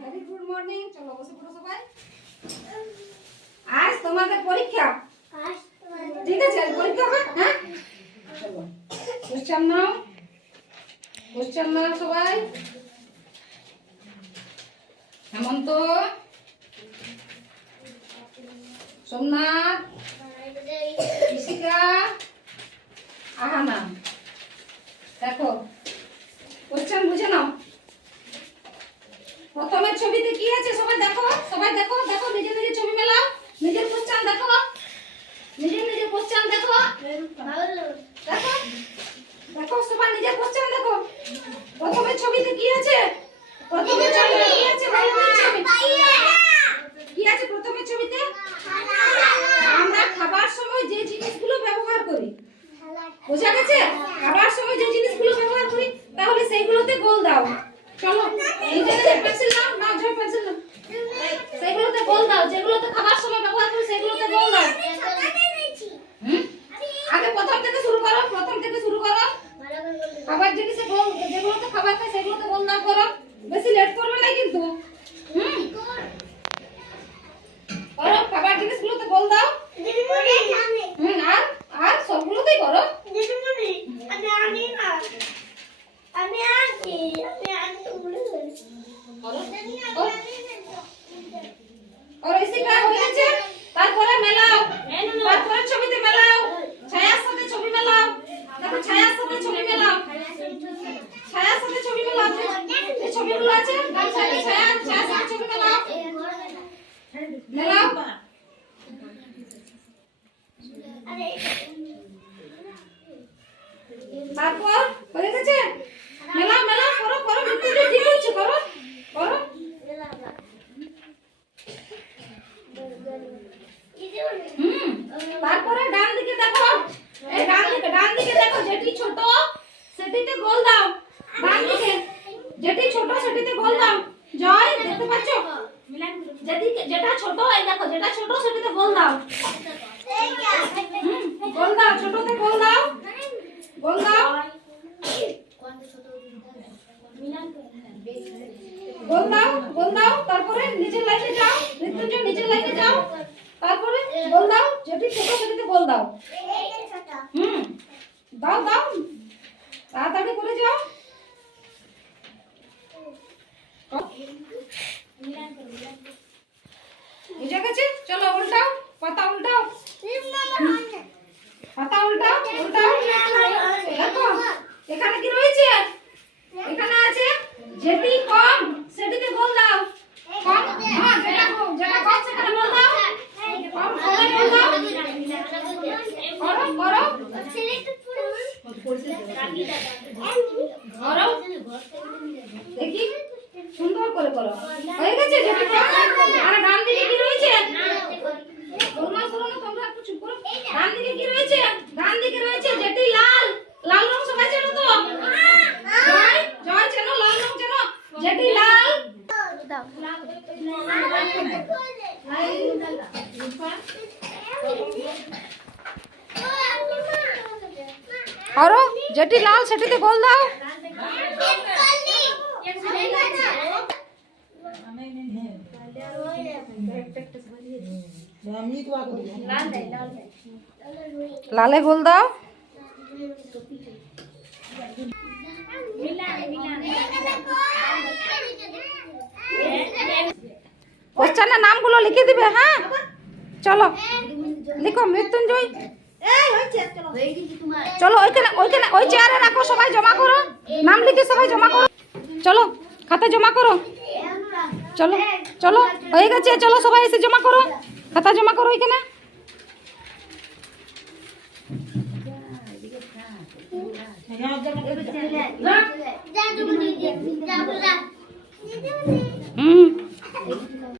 Very good morning. চলো বসে পড়ো সবাই। আজ তোমাদের পরীক্ষা, ঠিক আছে? আজ পরীক্ষা হবে, হ্যাঁ? চলো কোশ্চেন নাও, কোশ্চেন নাও সবাই। হেমন্ত, সোমনাথ, কৃষিকা, আহানা। দেখো কোশ্চেন বুঝে নাও। প্রথমের ছবিতে কি আছে সবাই দেখো, সবাই দেখো, দেখো নিজের নিজের ছবি মেলাও, নিজের কোশ্চেন দেখো, নিজের নিজের কোশ্চেন দেখো, দেখো দেখো সবাই নিজের কোশ্চেন দেখো। প্রথমের ছবিতে কি আছে? প্রথমের ছবিতে কি আছে? কি আছে প্রথমের ছবিতে? আমরা খাবার সময় যে জিনিসগুলো ব্যবহার করি, বোঝা গেছে? খাবার সময় যে জিনিসগুলো ব্যবহার করি, তাহলে সেইগুলোতে গোল দাও। চলো এইখানে পেন্সিল নাও, নাও জয় পেন্সিল নাও, সেইগুলোতে গোল দাও। যেগুলোতে খাবার সময় ব্যবহার করি সেইগুলোতে গোল দাও। আগে প্রথম থেকে শুরু করো, প্রথম থেকে শুরু করো। খাবার জিনিসে গোল, যেগুলোতে খাবার খাই সেগুলোতে গোল দাও করো। বেশি লেট করবে না কিন্তু। করো, খাবার জিনিসগুলোতে গোল দাও। আর আর সবগুলোতেই করো। और इसी का হয়ে গেছে। তারপরে মেলাও, তারপরে ছবিতে মেলাও, ছায়ার সাথে ছবি মেলাও। দেখো ছায়ার সাথে ছবি মেলাও, ছায়ার সাথে ছবি মেলাও। এই ছবিগুলো আছে ডান সাইডে, ছায়া, ছায়ার সাথে ছবি মেলাও, মেলাও। তারপর হয়ে গেছে, মেলাও মেলাও, করো করো, মৃত্যুঞ্জয় ঠিক হচ্ছে, করো করো। তারপরে ডান দিকে দেখো, এই ডান দিকে দেখো, যেটি ছোট সেটিতে গোল দাও। ডান দিকে যেটি ছোট সেটিতে গোল দাও। জয় দেখতে পাচ্ছ? যেটা ছোট, এই দেখো যেটা ছোট সেটিতে গোল দাও। গোল দাও, ছোটতে গোল দাও, গোল দাও, গোল দাও, গোল দাও। তারপরে নিচের লাইনে যাও, মৃত্যুঞ্জয় নিচের লাইনে যাও। তারপরে গোল দাও, যেটি ছোট সেটিতে গোল দাও। দাও দাও, তাড়াতাড়ি করে যাও। বুঝে গেছে? চলো উল্টাও, পাতা উল্টাও, পাতা উল্টাও, উল্টাও। দেখো এখানে কি রয়েছে? এখানে আছে যেটি কম সেটিতে গোল দাও। কম, হ্যাঁ যেটা কম, যেটা কম সেখানে গোল দাও। কম করে গোল দাও। করো করো করো, দেখি সুন্দর করে করো। হয়ে গেছে যেটি কম। আর ডান দিকে কি রয়েছে? তোমরা বলো না, তোমরা একটু চুপ করো। ডান দিকে কি রয়েছে? ডান দিকে রয়েছে যেটি লাল, লাল রং সবাই চেনো তো? জয় জয় চেনো লাল রং চেনো? যেটি লাল আরো যেটি লাল সেটিতে গোল দাও। লালে গোল দাও। কোশ্চেনের নামগুলো লিখে দিবে, হ্যাঁ? চলো লিখো মৃত্যুঞ্জয়। চলো ওইখানে ওইখানে ওই চেয়ারে রাখো, সবাই জমা করো, নাম লিখে সবাই জমা করো। চলো খাতা জমা করো। চলো চলো হয়ে গেছে, চলো সবাই এসে জমা করো, খাতা জমা করো এখানে।